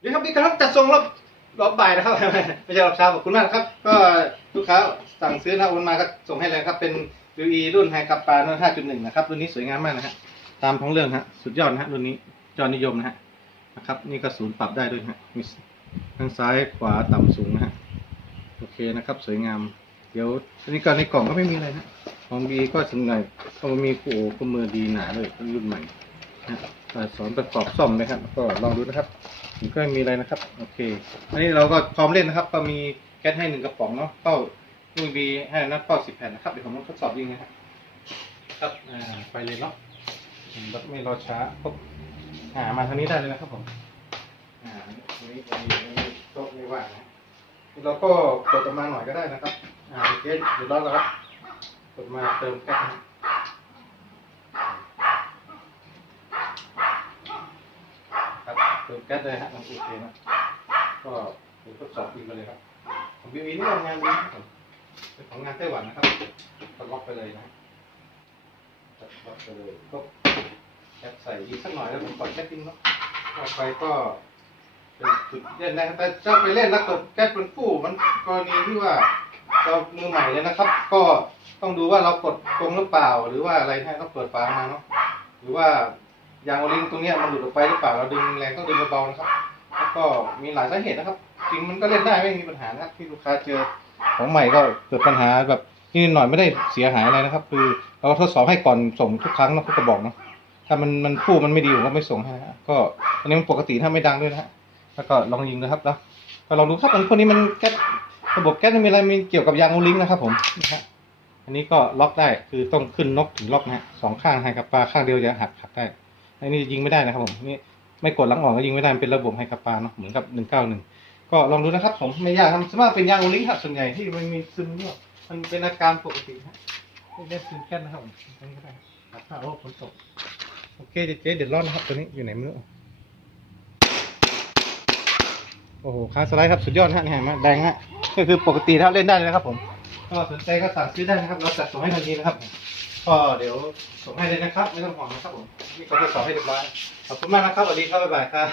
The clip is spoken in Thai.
เดี๋ยวครับนี่กำลังจัดส่งรอบรอบบ่ายนะครับ ไม่ใช่รอบเช้าขอบคุณมากครับ ก็ลูกค้าสั่งซื้อนะโอนมาก็ส่งให้เลยครับเป็น UE รุ่นไฮกัปปารุ่น5.1 นะครับ รุ่นนี้สวยงามมากนะฮะตามท้องเรื่องฮะสุดยอดนะฮะรุ่นนี้ยอดนิยมนะฮะนะครับนี่ก็ศูนย์ปรับได้ด้วยฮะมีทั้งซ้ายขวาต่ำสูงนะฮะโอเคนะครับ สวยงาม เดี๋ยวอันนี้ก็ในกล่องก็ไม่มีอะไรนะของดีก็ส่วนใหญ่ก็มีคู่โอ้คู่มือดีหนาเลยรุ่นใหม่ สอนประกอบซ่อมนะครับ ก็ลองดูนะครับมันก็ไม่มีอะไรนะครับ โอเค อันนี้เราก็พร้อมเล่นนะครับ ก็มีแก๊สให้หนึ่งกระป๋องเนาะเป้าลูกบีให้นัดเป้าสิบแผ่นนะครับ เดี๋ยวผมลองทดสอบยิงนะครับ ครับไปเลยเนาะผมไม่รอช้าปุ๊บอ่ามาทางนี้ได้เลยนะครับผม อ่าตรงนี้ตรงนี้โต๊ะไม่ว่างนะเราก็กดออกมาหน่อยก็ได้นะครับ อ่าโอเคเดี๋ยวรอแล้วครับกดมาเติมแก๊สนะ ครับ เติมแก๊สเลยฮะมันโอเคนะก็เดี๋ยวทดสอบยิงกันเลยครับของบีวีนี่ทำงานดีนะครับเป็นของงานไต้หวันนะครับกดล็อกไปเลยนะกดล็อกไปเลยก็แก๊สใส่อีกสักหน่อยแล้วผมกดแก๊สทิ้งเนาะต่อไปก็เป็นจุดเล่นนะครับแต่ถ้าไปเล่นแล้วกดแก๊สเป็นคู่มันกรณีที่ว่าเรามือใหม่เลยนะครับ ก็ต้องดูว่าเรากดตรงหรือเปล่า หรือว่าอะไรนะต้องเปิดฝามาเนาะหรือว่า ยางโอลิงตรงเนี้ยมันหลุดออกไปหรือเปล่าเราดึงแรงต้องดึงเบาๆนะครับ แล้วก็มีหลายสาเหตุนะครับจริงมันก็เล่นได้ไม่มีปัญหานะครับที่ลูกค้าเจอของใหม่ก็เกิดปัญหาแบบนิดหน่อยไม่ได้เสียหายอะไรนะครับ คือเราทดสอบให้ก่อนส่งทุกครั้งนะทุกกระบอกนะถ้ามันมันคู่มันไม่ดีผมก็ไม่ส่งให้นะก็อันนี้มันปกติถ้าไม่ดังด้วยนะฮะแล้วก็ลองยิงนะครับแล้วก็ลองดูครับอันพวกนี้มันแก๊สระบบแก๊สม่มีอะไรมีเกี่ยวกับยางโอลิงนะครับผมนะฮะอันนี้ก็ล็อกได้คือต้องขึ้นนกถึงล็อกนะฮะสองข้างให้กับปลาข้างเดียวจะหักหักได้ อันนี้ยิงไม่ได้นะครับผมนี่ไม่กดหลังออกก็ยิงไม่ได้มันเป็นระบบไฮคาปาเนาะเหมือนกับหนึ่งเก้าหนึ่งก็ลองดูนะครับผมไม่ยากครับสมมติเป็นยางโอลิงครับส่วนใหญ่ที่มันมีซึมเนี่ยมันเป็นอาการปกติฮะไม่ได้ซึมแค่นะครับผมอันนี้ก็ได้ครับถ้าโอ้ฝนตกโอเคเจ๊เดี๋ยวร้อนนะครับตัวนี้อยู่ไหนไม่รู้โอ้โหคาสไลด์ครับสุดยอดฮะนี่เห็นไหมแดงฮะก็คือปกติถ้าเล่นได้เลยนะครับผมก็สนใจก็สั่งซื้อได้นะครับเราจัดส่งให้ทันทีนะครับ ก็เดี๋ยวส่งให้เลยนะครับ ไม่ต้องห่วงนะครับผมนี่ก็ทดสอบให้เรียบร้อยขอบคุณมากนะครับสวัสดีครับบ๊ายบายครับ